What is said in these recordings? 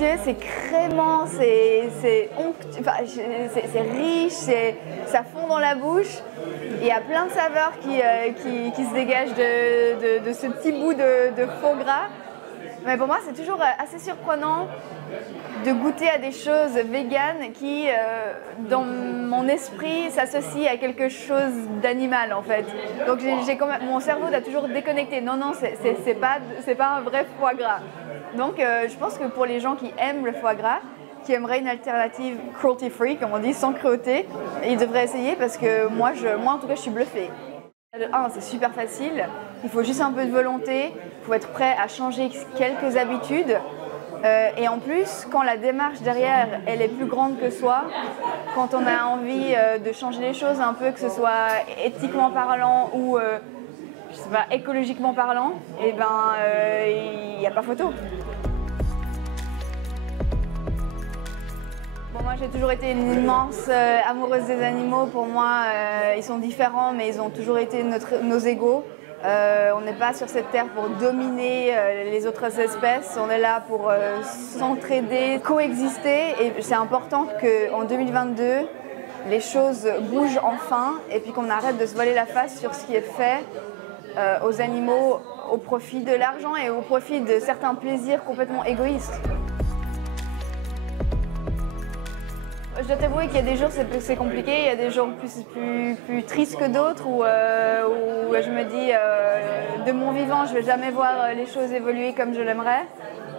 délicieux, c'est crémant, c'est riche, ça fond dans la bouche. Il y a plein de saveurs qui se dégagent de ce petit bout de faux gras. Mais pour moi, c'est toujours assez surprenant de goûter à des choses véganes qui, dans mon esprit, s'associent à quelque chose d'animal en fait. Donc mon cerveau doit toujours déconnecter. Non, c'est pas un vrai foie gras. Donc je pense que pour les gens qui aiment le foie gras, qui aimeraient une alternative cruelty free, comme on dit, sans cruauté, ils devraient essayer parce que moi en tout cas, je suis bluffée. C'est super facile, il faut juste un peu de volonté, il faut être prêt à changer quelques habitudes. Et en plus, quand la démarche derrière, elle est plus grande que soi, quand on a envie de changer les choses un peu, que ce soit éthiquement parlant ou je sais pas, écologiquement parlant, et il n'y a pas photo. Bon, moi j'ai toujours été une immense amoureuse des animaux. Pour moi, ils sont différents, mais ils ont toujours été nos égaux. On n'est pas sur cette terre pour dominer les autres espèces, on est là pour s'entraider, coexister, et c'est important qu'en 2022, les choses bougent enfin et puis qu'on arrête de se voiler la face sur ce qui est fait aux animaux au profit de l'argent et au profit de certains plaisirs complètement égoïstes. Je dois t'avouer qu'il y a des jours c'est compliqué, il y a des jours plus tristes que d'autres où je me dis de mon vivant je ne vais jamais voir les choses évoluer comme je l'aimerais.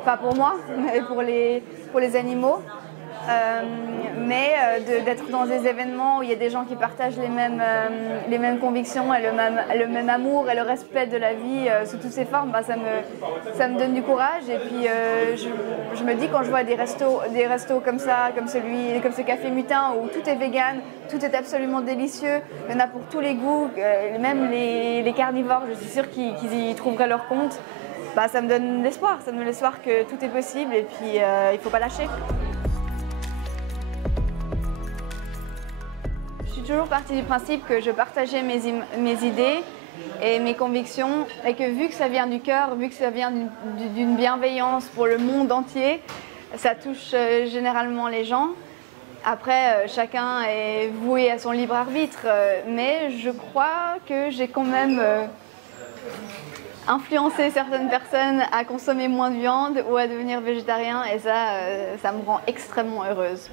Pas pour moi, mais pour les animaux. D'être dans des événements où il y a des gens qui partagent les mêmes convictions et le même amour et le respect de la vie sous toutes ses formes, ça me donne du courage. Et puis je me dis quand je vois des restos comme ça, comme ce Café Mutin où tout est vegan, tout est absolument délicieux, il y en a pour tous les goûts, même les carnivores, je suis sûre qu'ils y trouveraient leur compte. Ça me donne l'espoir, que tout est possible et puis il ne faut pas lâcher. Je suis toujours partie du principe que je partageais mes idées et mes convictions et que vu que ça vient du cœur, vu que ça vient d'une bienveillance pour le monde entier, ça touche généralement les gens. Après, chacun est voué à son libre arbitre, mais je crois que j'ai quand même influencé certaines personnes à consommer moins de viande ou à devenir végétarien et ça me rend extrêmement heureuse.